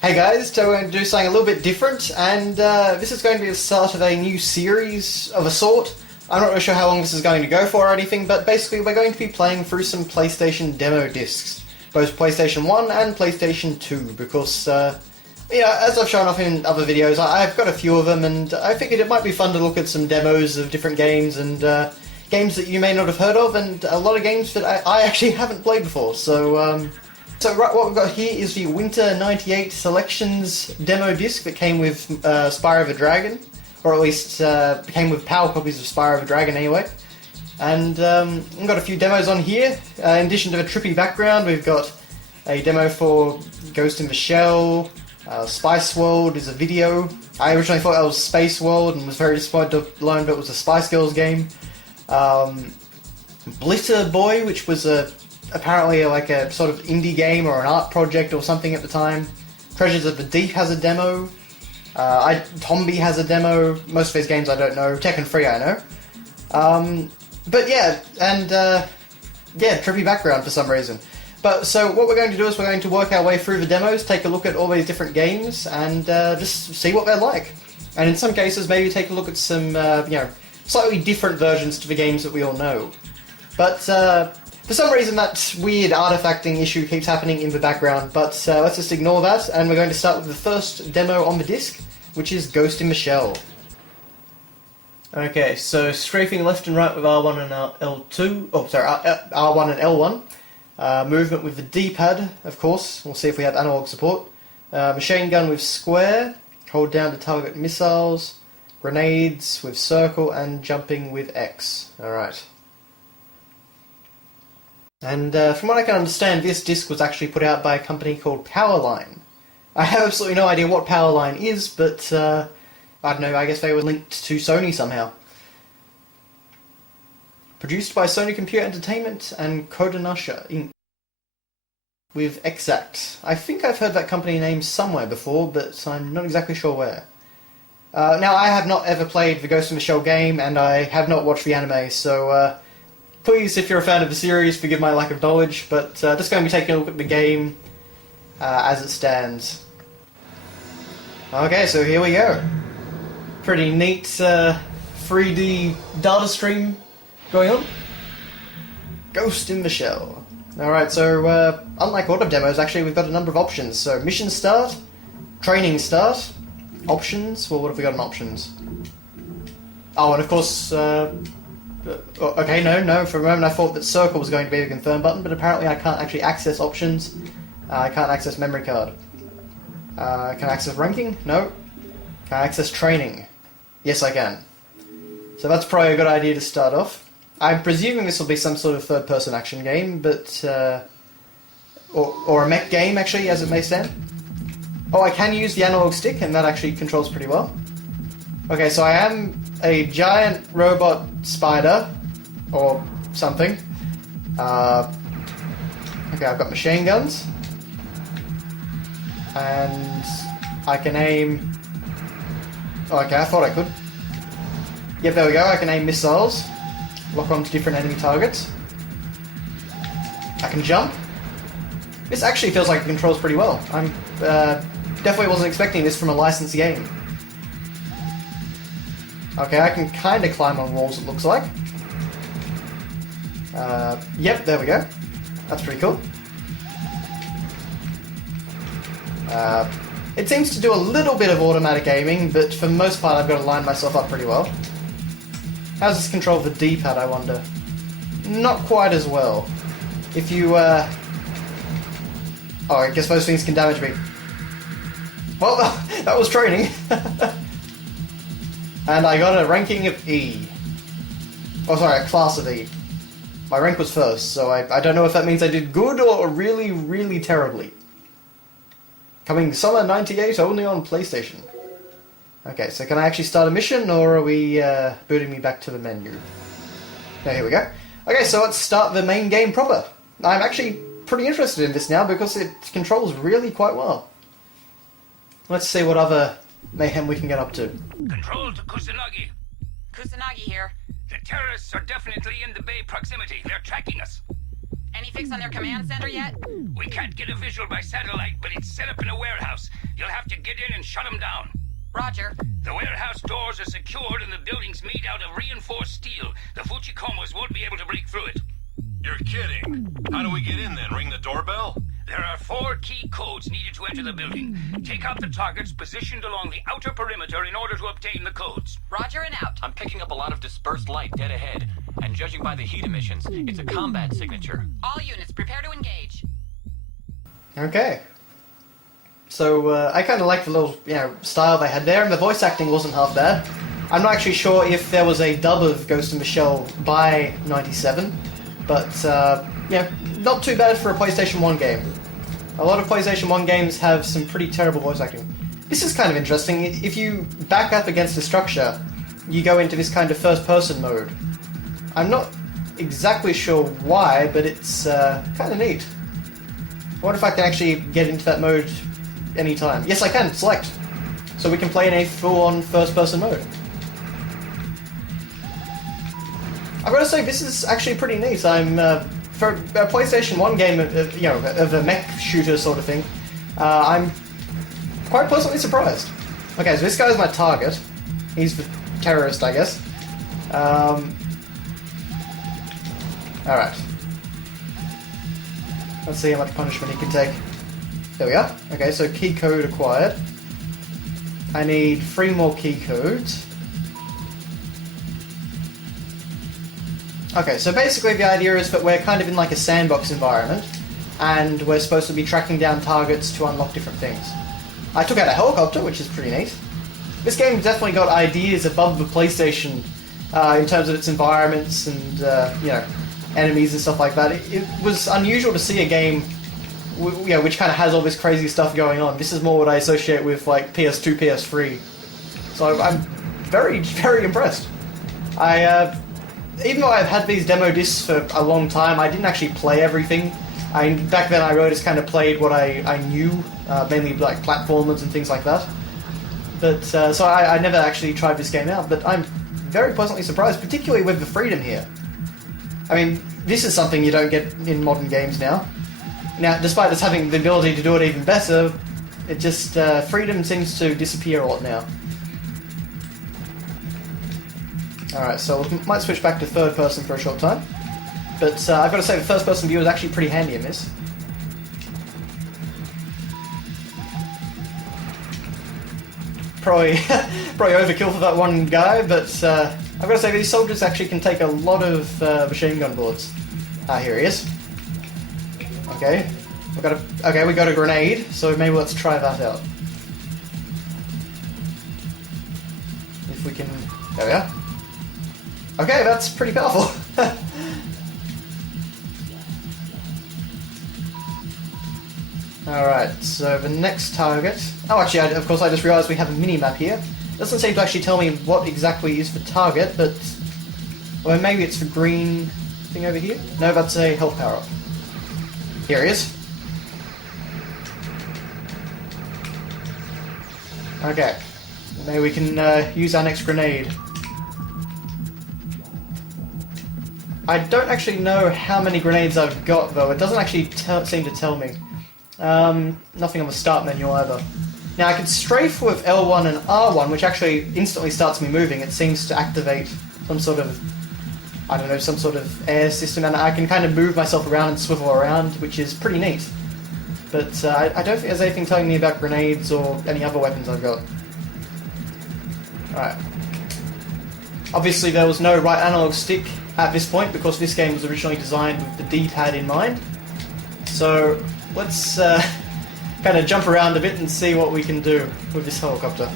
Hey guys, so we're going to do something a little bit different, and this is going to be the start of a new series of a sort. I'm not really sure how long this is going to go for or anything, but basically we're going to be playing through some PlayStation demo discs, both PlayStation 1 and PlayStation 2, because, as I've shown off in other videos, I've got a few of them, and I figured it might be fun to look at some demos of different games, and games that you may not have heard of, and a lot of games that I actually haven't played before, so right, what we've got here is the Winter 98 Selections demo disc that came with Spyro the Dragon, or at least came with PAL copies of Spyro the Dragon anyway. And we've got a few demos on here. In addition to the trippy background, we've got a demo for Ghost in the Shell, Spice World is a video. I originally thought that was Space World and was very disappointed to learn that it was a Spice Girls game. Blitter Boy, which was apparently like a sort of indie game or an art project or something at the time. Treasures of the Deep has a demo. Tombi has a demo. Most of his games I don't know. Tekken 3 I know. But yeah, and trippy background for some reason. But so what we're going to do is we're going to work our way through the demos, take a look at all these different games, and just see what they're like. And in some cases, maybe take a look at some, slightly different versions to the games that we all know. But for some reason that weird artifacting issue keeps happening in the background, but let's just ignore that, and we're going to start with the first demo on the disc, which is Ghost in the Shell. Okay, so strafing left and right with R1 and L2, R1 and L1. Movement with the D-pad, of course, we'll see if we have analog support. Machine gun with square, hold down to target missiles, grenades with circle, and jumping with X. Alright. And from what I can understand, this disc was actually put out by a company called Powerline. I have absolutely no idea what Powerline is, but I don't know, I guess they were linked to Sony somehow. Produced by Sony Computer Entertainment and Kodansha Inc. with Exact. I think I've heard that company name somewhere before, but I'm not exactly sure where. Now, I have not ever played the Ghost in the Shell game, and I have not watched the anime, so please, if you're a fan of the series, forgive my lack of knowledge, but just going to be taking a look at the game as it stands. Okay, so here we go. Pretty neat 3D data stream going on. Ghost in the Shell. Alright, so unlike a lot of demos, actually, we've got a number of options. So, mission start, training start, options. Well, what have we got in options? Oh, and of course, okay, no, for a moment I thought that circle was going to be the confirm button, but apparently I can't actually access options. I can't access memory card. Can I access ranking? No. Can I access training? Yes, I can. So that's probably a good idea to start off. I'm presuming this will be some sort of third-person action game, but or a mech game, actually, as it may stand. Oh, I can use the analog stick, and that actually controls pretty well. Okay, so I am a giant robot spider, or something. Okay, I've got machine guns. And I can aim... Oh, okay, I thought I could. Yep, there we go, I can aim missiles. Lock on to different enemy targets. I can jump. This actually feels like it controls pretty well. I'm definitely wasn't expecting this from a licensed game. Okay, I can kind of climb on walls, it looks like. Yep, there we go. That's pretty cool. It seems to do a little bit of automatic aiming, but for the most part I've got to line myself up pretty well. How does this control the D-pad, I wonder? Not quite as well. If you, Oh, I guess those things can damage me. Well, that was training. And I got a ranking of E. Oh, sorry, a class of E. My rank was first, so I don't know if that means I did good or really, really terribly. Coming summer 98 only on PlayStation. Okay, so can I actually start a mission, or are we booting me back to the menu? Yeah, here we go. Okay, so let's start the main game proper. I'm actually pretty interested in this now because it controls really quite well. Let's see what other mayhem we can get up to. Control to Kusanagi. Kusanagi here. The terrorists are definitely in the bay proximity. They're tracking us. Any Any fix on their command center yet? We can't get a visual by satellite, but it's set up in a warehouse. You'll have to get in and shut them down. Roger. The warehouse doors are secured and the building's made out of reinforced steel. The Fuchikomas won't be able to break through it. You're kidding. How do we get in then? Ring the doorbell? There are 4 key codes needed to enter the building. Take out the targets positioned along the outer perimeter in order to obtain the codes. Roger and out. I'm picking up a lot of dispersed light dead ahead, and judging by the heat emissions, it's a combat signature. All units, prepare to engage. Okay. So, I kind of like the little, style they had there, and the voice acting wasn't half bad. I'm not actually sure if there was a dub of Ghost in the Shell by 97, but, not too bad for a PlayStation 1 game. A lot of PlayStation 1 games have some pretty terrible voice acting. This is kind of interesting. If you back up against the structure, you go into this kind of first-person mode. I'm not exactly sure why, but it's kind of neat. I wonder if I can actually get into that mode anytime. Yes, I can. Select. So we can play in a full-on first-person mode. I've got to say, this is actually pretty neat. For a PlayStation 1 game, of a mech shooter sort of thing, I'm quite pleasantly surprised. Okay, so this guy's my target. He's the terrorist, I guess. Alright. Let's see how much punishment he can take. There we are. Okay, so key code acquired. I need 3 more key codes. Okay, so basically the idea is that we're kind of in like a sandbox environment, and we're supposed to be tracking down targets to unlock different things. I took out a helicopter, which is pretty neat. This game definitely got ideas above the PlayStation in terms of its environments and, enemies and stuff like that. It was unusual to see a game which kind of has all this crazy stuff going on. This is more what I associate with like PS2, PS3. So I'm very, very impressed. Even though I've had these demo discs for a long time, I didn't actually play everything. Back then I really just kind of played what I knew, mainly like platformers and things like that. But so I never actually tried this game out, but I'm very pleasantly surprised, particularly with the freedom here. I mean, this is something you don't get in modern games now. Now, despite us having the ability to do it even better, it just, freedom seems to disappear a lot now. Alright, so we might switch back to third person for a short time. But I've got to say the first person view is actually pretty handy in this. Probably overkill for that one guy, but I've got to say these soldiers actually can take a lot of machine gun bullets. Here he is. Okay, we got a grenade, so maybe let's try that out. If we can, there we are. Okay, that's pretty powerful. Alright, so the next target... Oh, actually, of course, I just realised we have a mini-map here. It doesn't seem to actually tell me what exactly is the target, but... Well, maybe it's the green thing over here? No, that's a health power-up. Here he is. Okay. Maybe we can use our next grenade. I don't actually know how many grenades I've got, though. It doesn't actually seem to tell me. Nothing on the start menu either. Now I can strafe with L1 and R1, which actually instantly starts me moving. It seems to activate some sort of, I don't know, some sort of air system, and I can kind of move myself around and swivel around, which is pretty neat. But I don't think there's anything telling me about grenades or any other weapons I've got. Alright. Obviously there was no right analog stick at this point, because this game was originally designed with the D-pad in mind. So let's kind of jump around a bit and see what we can do with this helicopter.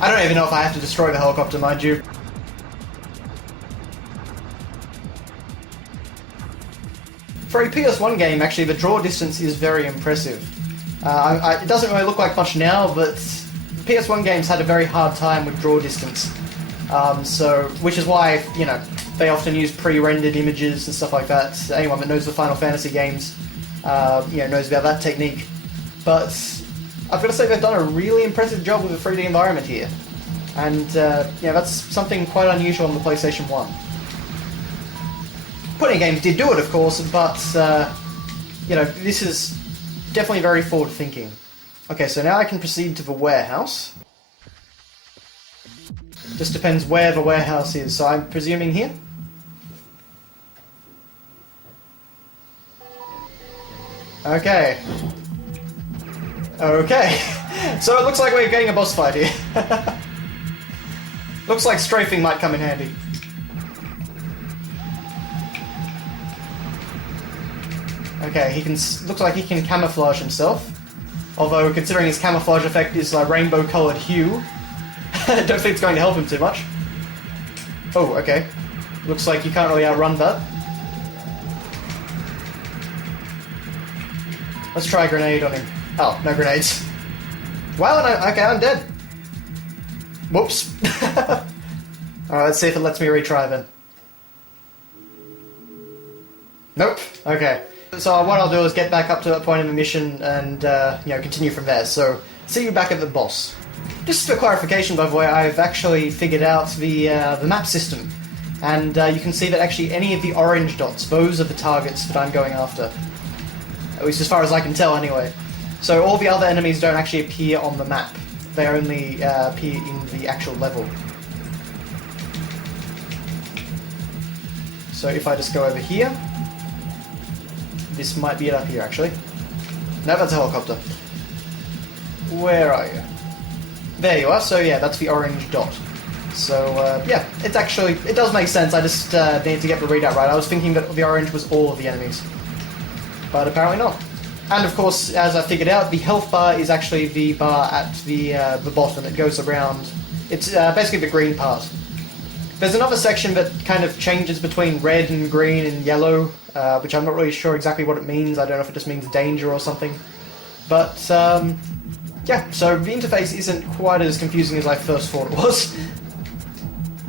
I don't even know if I have to destroy the helicopter, mind you. For a PS1 game, actually, the draw distance is very impressive. It doesn't really look like much now, but PS1 games had a very hard time with draw distance. Which is why, they often use pre-rendered images and stuff like that. Anyone that knows the Final Fantasy games, knows about that technique. But I've got to say they've done a really impressive job with the 3D environment here. And, that's something quite unusual on the PlayStation 1. plenty of games did do it, of course, but, you know, this is definitely very forward-thinking. Okay, so now I can proceed to the warehouse. Just depends where the warehouse is, so I'm presuming here? Okay. Okay. So it looks like we're getting a boss fight here. Looks like strafing might come in handy. Okay, he can. Looks like he can camouflage himself. Although, considering his camouflage effect is a rainbow-coloured hue, I don't think it's going to help him too much. Oh, okay. Looks like you can't really outrun that. Let's try a grenade on him. Oh, no grenades. Wow, no, okay, I'm dead. Whoops. Alright, let's see if it lets me retry then. Nope. Okay. So what I'll do is get back up to that point in the mission and, you know, continue from there. So, see you back at the boss. Just for clarification, by the way, I've actually figured out the map system. And you can see that actually any of the orange dots, those are the targets that I'm going after. At least as far as I can tell, anyway. So all the other enemies don't actually appear on the map. They only appear in the actual level. So if I just go over here... This might be it up here, actually. No, that's a helicopter. Where are you? There you are. So yeah, that's the orange dot. So yeah, it's actually... It does make sense. I just need to get the readout right. I was thinking that the orange was all of the enemies. But apparently not. And of course, as I figured out, the health bar is actually the bar at the bottom. It goes around... It's basically the green part. There's another section that kind of changes between red and green and yellow, which I'm not really sure exactly what it means. I don't know if it just means danger or something. But, yeah, so the interface isn't quite as confusing as I first thought it was.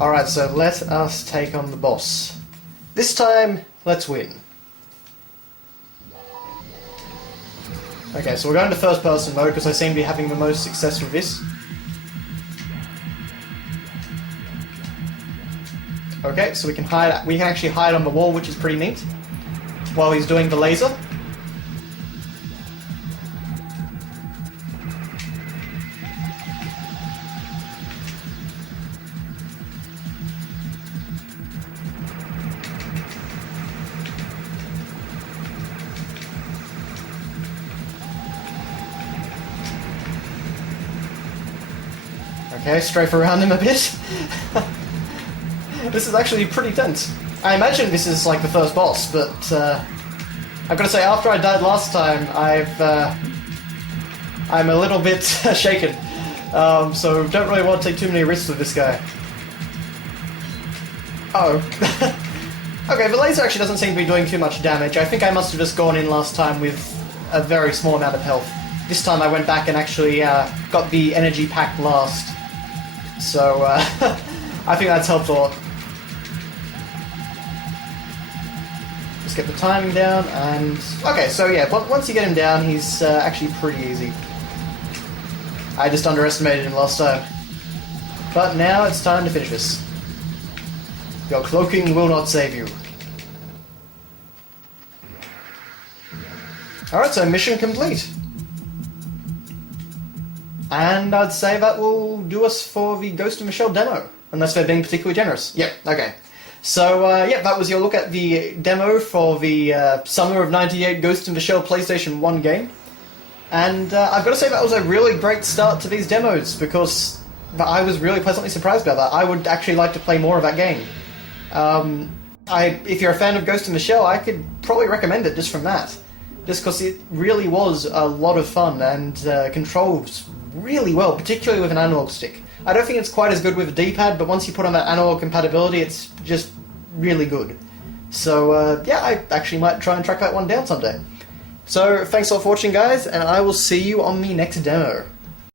Alright, so let us take on the boss. This time, let's win. Okay, so we're going to first-person mode because I seem to be having the most success with this. Okay, so we can hide. We can actually hide on the wall, which is pretty neat, while he's doing the laser. Okay, strafe around him a bit. This is actually pretty tense. I imagine this is like the first boss, but I've got to say, after I died last time, I'm a little bit shaken. So don't really want to take too many risks with this guy. Oh. Okay, the laser actually doesn't seem to be doing too much damage. I think I must have just gone in last time with a very small amount of health. This time I went back and actually got the energy pack last. So I think that's helped a lot. Just get the timing down, and... Okay, so yeah, once you get him down, he's actually pretty easy. I just underestimated him last time. But now it's time to finish this. Your cloaking will not save you. Alright, so mission complete. And I'd say that will do us for the Ghost of Michelle demo. Unless they're being particularly generous. Yep, okay. So, yeah, that was your look at the demo for the Summer of '98 Ghost of Michelle PlayStation 1 game. And I've got to say that was a really great start to these demos, because I was really pleasantly surprised by that. I would actually like to play more of that game. If you're a fan of Ghost of Michelle, I could probably recommend it just from that. Just because it really was a lot of fun and controls really well, particularly with an analog stick. I don't think it's quite as good with a D-pad, but once you put on that analog compatibility, it's just really good. So, yeah, I actually might try and track that one down someday. So, thanks all for watching, guys, and I will see you on the next demo.